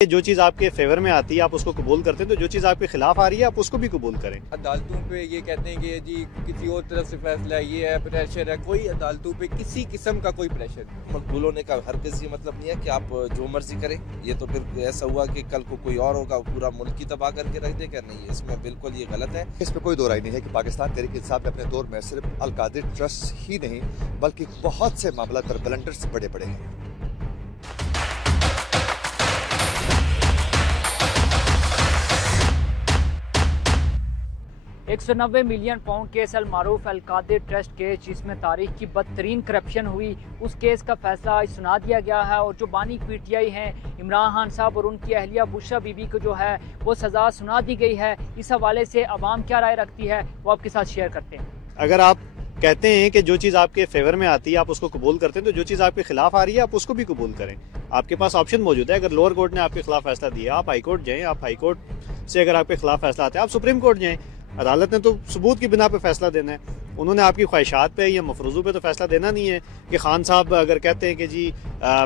जो चीज़ आपके फेवर में आती है आप उसको कबूल करते हैं, तो जो चीज़ आपके खिलाफ आ रही है आप उसको भी कबूल करें। अदालतों पे ये कहते हैं कि जी किसी और तरफ से फैसला ये है, प्रेशर है, कोई अदालतों पे किसी किस्म का कोई प्रेशर नहीं। मकबूल होने का हरगिज़ ये मतलब नहीं है कि आप जो मर्जी करें। ये तो फिर ऐसा हुआ कि कल को कोई और होगा पूरा मुल्क ही तबाह करके रख देगा। नहीं, इसमें बिल्कुल ये गलत है। इसमें कोई दो राय नहीं है कि पाकिस्तान तहरीक इंसाफ ने अपने दौर में सिर्फ अल-कादिर ट्रस्ट ही नहीं बल्कि बहुत से मामला पर ब्लंडर्स बड़े बड़े हैं। 190 मिलियन पाउंड केस अल मारूफ अल कादिर ट्रस्ट केस, जिसमें तारीख की बदतरीन करप्शन हुई, उस केस का फैसला आज सुना दिया गया है। और जो बानी पीटीआई हैं इमरान खान साहब और उनकी अहलिया बुशरा बीबी को जो है वो सज़ा सुना दी गई है। इस हवाले से अवाम क्या राय रखती है वो आपके साथ शेयर करते हैं। अगर आप कहते हैं कि जो चीज़ आपके फेवर में आती है आप उसको कबूल करते हैं, तो जो चीज़ आपके खिलाफ आ रही है आप उसको भी कबूल करें। आपके पास ऑप्शन मौजूद है। अगर लोअर कोर्ट ने आपके खिलाफ फैसला दिया आप हाई कोर्ट जाएं, आप हाई कोर्ट से अगर आपके खिलाफ फैसला आता है आप सुप्रीम कोर्ट जाएं। अदालत ने तो सबूत की बिना पे फैसला देना है। उन्होंने आपकी ख्वाहिशात पे या मफरूज़ों पे तो फैसला देना नहीं है कि खान साहब अगर कहते हैं कि जी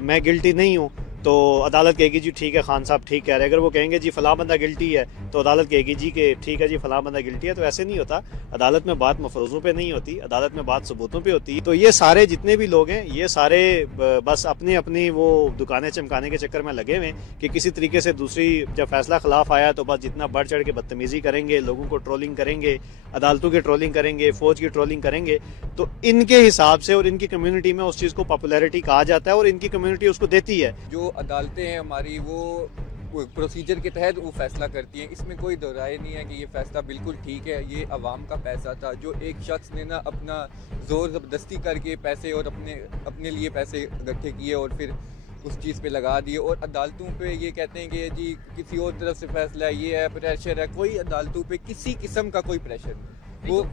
मैं गिल्टी नहीं हूँ तो अदालत कहेगी जी ठीक है खान साहब ठीक कह रहे हैं। अगर वो कहेंगे जी फलां बंदा गिल्टी है तो अदालत कहेगी जी कि ठीक है जी फलां बंदा गिल्टी है। तो ऐसे नहीं होता। अदालत में बात मफरूज़ों पे नहीं होती, अदालत में बात सबूतों पे होती है। तो ये सारे जितने भी लोग हैं ये सारे बस अपनी अपनी वो दुकानें चमकाने के चक्कर में लगे हुए हैं कि किसी तरीके से दूसरी जब फैसला खिलाफ आया तो बस जितना बढ़ चढ़ के बदतमीजी करेंगे, लोगों को ट्रोलिंग करेंगे, अदालतों की ट्रोलिंग करेंगे, फौज की ट्रोलिंग करेंगे। तो इनके हिसाब से और इनकी कम्युनिटी में उस चीज़ को पॉपुलैरिटी कहा जाता है और इनकी कम्युनिटी उसको देती है। जो अदालतें हैं हमारी वो प्रोसीजर के तहत वो फैसला करती हैं। इसमें कोई दो राय नहीं है कि ये फैसला बिल्कुल ठीक है। ये अवाम का पैसा था जो एक शख्स ने ना अपना ज़ोर ज़बरदस्ती करके पैसे और अपने लिए पैसे इकट्ठे किए और फिर उस चीज़ पे लगा दिए। और अदालतों पे ये कहते हैं कि जी किसी और तरफ से फैसला ये है, प्रेशर है, कोई अदालतों पे किसी किस्म का कोई प्रेशर नहीं। वो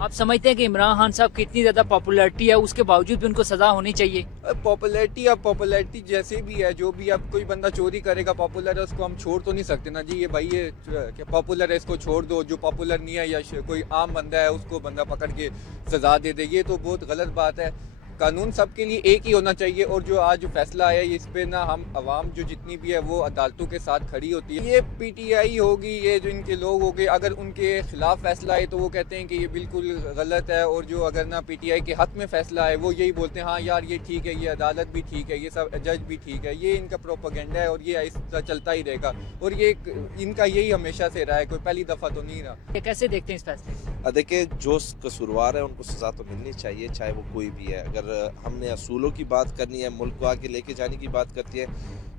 आप समझते हैं कि इमरान खान साहब की इतनी ज़्यादा पॉपुलैरिटी है उसके बावजूद भी उनको सज़ा होनी चाहिए? पॉपुलैरिटी जैसे भी है, जो भी अब कोई बंदा चोरी करेगा पॉपुलर है उसको हम छोड़ तो नहीं सकते ना जी। ये भाई ये क्या पॉपुलर है इसको छोड़ दो, जो पॉपुलर नहीं है या कोई आम बंदा है उसको बंदा पकड़ के सज़ा दे दे, ये तो बहुत गलत बात है। कानून सबके लिए एक ही होना चाहिए। और जो आज फैसला आया इस पे ना हम अवाम जो जितनी भी है वो अदालतों के साथ खड़ी होती है। ये पीटीआई होगी, ये जो इनके लोग हो गए, अगर उनके खिलाफ फैसला आए तो वो कहते हैं कि ये बिल्कुल गलत है। और जो अगर ना पीटीआई के हक में फैसला आए वो यही बोलते हैं हाँ यार ये ठीक है, ये अदालत भी ठीक है, ये सब जज भी ठीक है। ये इनका प्रोपेगेंडा है और ये इस तरह चलता ही रहेगा। और ये इनका यही हमेशा से रहा है, कोई पहली दफ़ा तो नहीं रहा। ये कैसे देखते हैं इस फैसले? देखिए, जो कसूरवार है उनको सज़ा तो मिलनी चाहिए, चाहे वो कोई भी है। अगर हमने असूलों की बात करनी है, मुल्क को आगे लेके जाने की बात करती है,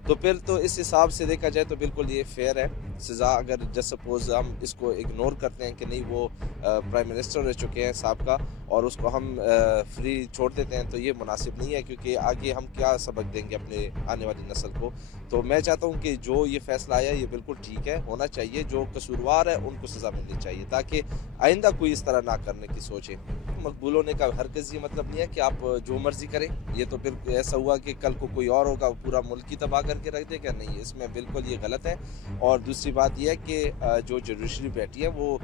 तो फिर तो इस हिसाब से देखा जाए तो बिल्कुल ये फेयर है सज़ा। अगर जस्ट सपोज हम इसको इग्नोर करते हैं कि नहीं वो प्राइम मिनिस्टर रह चुके हैं साहब का और उसको हम फ्री छोड़ देते हैं, तो ये मुनासिब नहीं है। क्योंकि आगे हम क्या सबक देंगे अपने आने वाली नस्ल को। तो मैं चाहता हूँ कि जो ये फैसला आया ये बिल्कुल ठीक है, होना चाहिए। जो कसूरवार है उनको सज़ा मिलनी चाहिए ताकि आइंदा कोई इस तरह ना करने की सोचे। मकबूल होने का हरगिज़ ये मतलब नहीं है कि आप जो मर्जी करें। ये तो फिर ऐसा हुआ कि कल को कोई और होगा पूरा मुल्क ही तबाह करके रख देगा। नहीं, इसमें बिल्कुल ये गलत है। और दूसरी बात यह है कि जो जुडिशरी बैठी है वो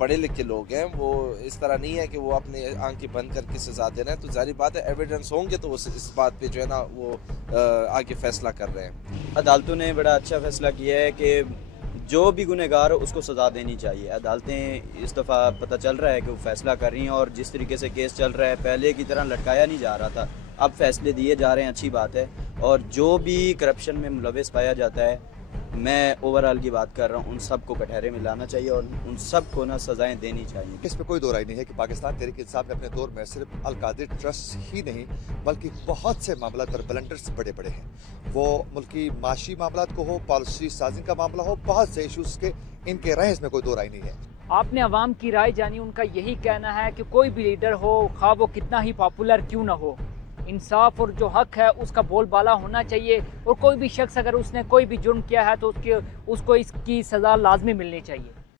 पढ़े लिखे लोग हैं। वो इस तरह नहीं है कि वो अपने आंखें बंद करके सजा दे रहे हैं। तो जारी बात है एविडेंस होंगे तो वो इस बात पे जो है ना वो आगे फैसला कर रहे हैं। अदालतों ने बड़ा अच्छा फैसला किया है कि जो भी गुनहगार हो उसको सज़ा देनी चाहिए। अदालतें इस दफ़ा पता चल रहा है कि वो फैसला कर रही हैं और जिस तरीके से केस चल रहा है पहले की तरह लटकाया नहीं जा रहा था, अब फैसले दिए जा रहे हैं, अच्छी बात है। और जो भी करप्शन में मुलविस पाया जाता है, मैं ओवरऑल की बात कर रहा हूँ, उन सब को कटहरे में लाना चाहिए और उन सब को ना सजाएं देनी चाहिए। इसमें कोई दो राय नहीं है कि पाकिस्तान तहरीक इंसाफ ने अपने दौर में सिर्फ अल-कादिर ट्रस्ट ही नहीं बल्कि बहुत से मामला पर ब्लंडर्स बड़े बड़े हैं। वो मुल्की माशी मामला को हो, पॉलिसी साजिंग का मामला हो, बहुत से इशूज़ के इनके रहे, इसमें कोई दो राय नहीं है। आपने अवाम की राय जानी, उनका यही कहना है कि कोई भी लीडर हो, खा वो कितना ही पॉपुलर क्यों ना हो, इंसाफ और जो हक है उसका बोलबाला होना चाहिए। और कोई भी शख्स अगर उसने कोई भी जुर्म किया है तो उसको इसकी सज़ा लाजमी मिलनी चाहिए।